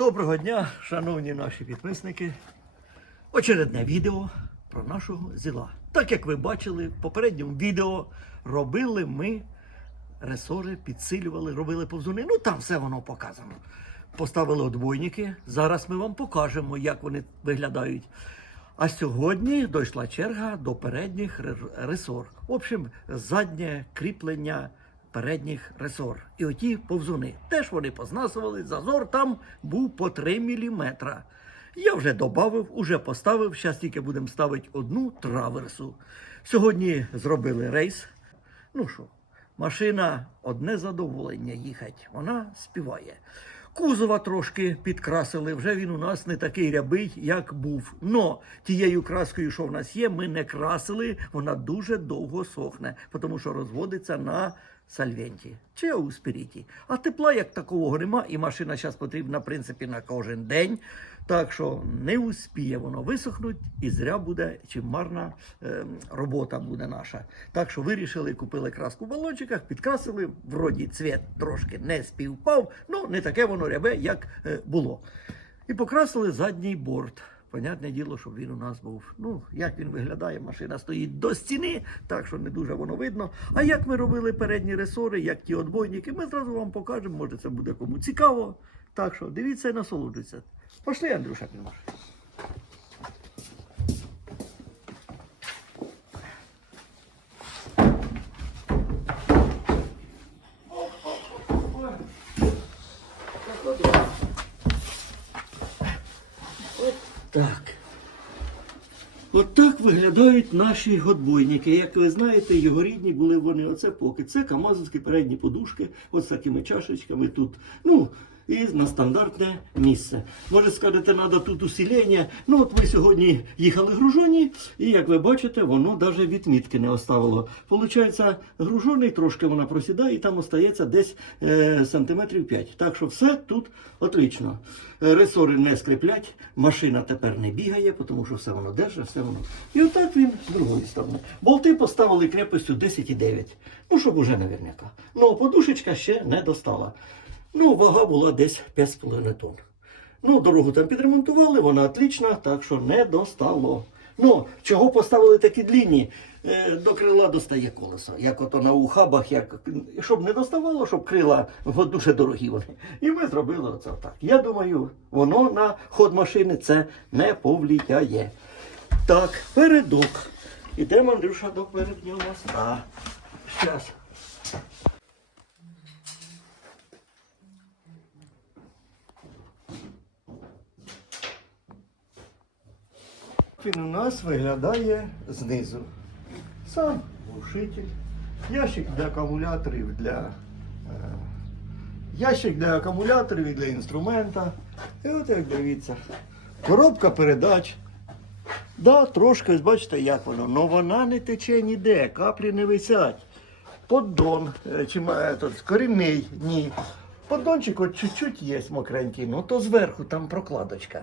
Доброго дня, шановні наші підписники. Очередне відео про нашого зіла. Так як ви бачили в попередньому відео, робили ми ресори, підсилювали, робили повзуни. Ну там все воно показано. Поставили отбойники. Зараз ми вам покажемо, як вони виглядають. А сьогодні дійшла черга до передніх ресор. В общем, заднє кріплення передніх ресор. І оті повзуни. Теж вони познасували, зазор там був по 3 мм. Я вже додав, уже поставив. Зараз тільки будемо ставити одну траверсу. Сьогодні зробили рейс. Ну що, машина одне задоволення їхати. Вона співає. Кузова трошки підкрасили, вже він у нас не такий рябий, як був. Но тією краскою, що в нас є, ми не красили, вона дуже довго сохне, тому що розводиться на сальвенті чи у спіріті. А тепла як такого нема, і машина зараз потрібна, в принципі, на кожен день. Так що не успіє воно висохнути, і зря буде чи марна е, робота буде наша. Так що вирішили, купили краску в балончиках, підкрасили, вроді цвіт трошки не співпав, ну не таке воно рябе, як е, було. І покрасили задній борт. Понятне діло, щоб він у нас був. Ну, як він виглядає, машина стоїть до стіни, так що не дуже воно видно. А як ми робили передні ресори, як ті отбойники, ми зразу вам покажемо, може це буде кому цікаво. Так що дивіться і насолоджуйтеся. Пошли, Андрюша, підмаш. Так. От так виглядають наші годбойники. Як ви знаєте, його рідні були вони оце поки. Це камазовські передні подушки, з такими чашечками тут. Ну, і на стандартне місце. Може, скажете, треба тут усілення. Ну, от ми сьогодні їхали гружоні, і як ви бачите, воно навіть відмітки не оставило. Получається, гружоний трошки вона просідає, і там остається десь е, сантиметрів 5. Так що все тут отлично. Е, Ресори не скріплять, машина тепер не бігає, тому що все воно держить, все воно. І отак він з другої сторони. Болти поставили крепостю 10,9. Ну, щоб уже наверняка. Ну, подушечка ще не достала. Ну, вага була десь 5,5 тонн. Ну, дорогу там підремонтували, вона отлічна, так що не достало. Ну, чого поставили такі длінні? Е, до крила достає колесо, як ото на ухабах, як, щоб не доставало, щоб крила, бо дуже дорогі вони. І ми зробили оце так. Я думаю, воно на ход машини це не повлияє. Так, передок. Ідемо, Андрюша, до переднього моста. Щас. Він у нас виглядає знизу. Сам глушитель, ящик для акумуляторів для. е, Ящик для акумуляторів і для інструмента. І от як дивіться. Коробка передач. Да, трошки, бачите, як воно. але вона не тече ніде, каплі не висять. Поддон, е, чи тут, корінний, ні. Поддончик от чуть-чуть є мокренький, ну то зверху там прокладочка.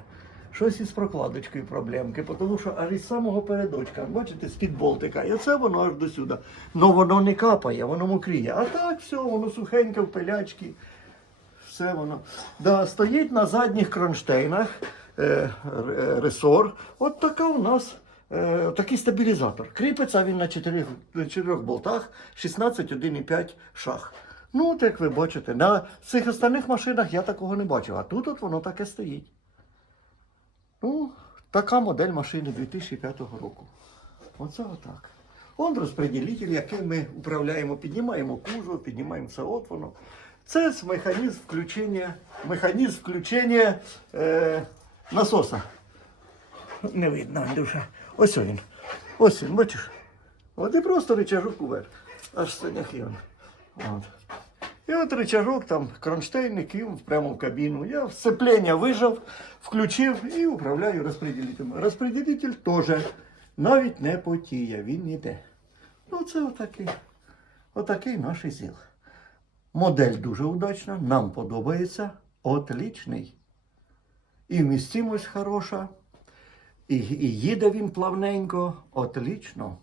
Щось із прокладочкою проблемки, тому що аж із самого передочка, бачите, з-під болтика. І оце воно аж до сюди. Ну воно не капає, воно мокріє. А так все, воно сухеньке в пилячки. Все воно. Да, стоїть на задніх кронштейнах е, ресор. От така у нас е, такий стабілізатор. Кріпиться він на чотирьох, на чотирьох болтах 16,1,5 шах. Ну, от як ви бачите, на цих останніх машинах я такого не бачив. А тут от воно таке стоїть. Ну, така модель машини 2005 року. Оце отак. Он розпреділитель, яким ми управляємо, піднімаємо кузов, піднімаємо все от воно. Це механізм включення, механізм включення е, насоса. Не видно, Андрюша. Ось він. Ось він, бачиш? От і просто рычажок уверх. Аж синяхи. От. І от рычажок там кронштейн кинув прямо в кабіну. Я сцеплення вижав, включив і управляю розпреділителем. Розпреділитель теж навіть не потіє, він йде. Ну, це отакий, отакий наш ЗІЛ. Модель дуже удачна, нам подобається. Отлічний. І вмістимость хороша, і, і їде він плавненько, отлічно.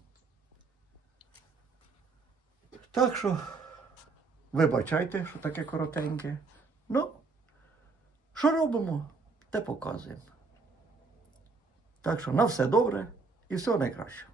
Так що, вибачайте, що таке коротеньке. Ну, що робимо? те показуємо. Так що на все добре і всього найкращого.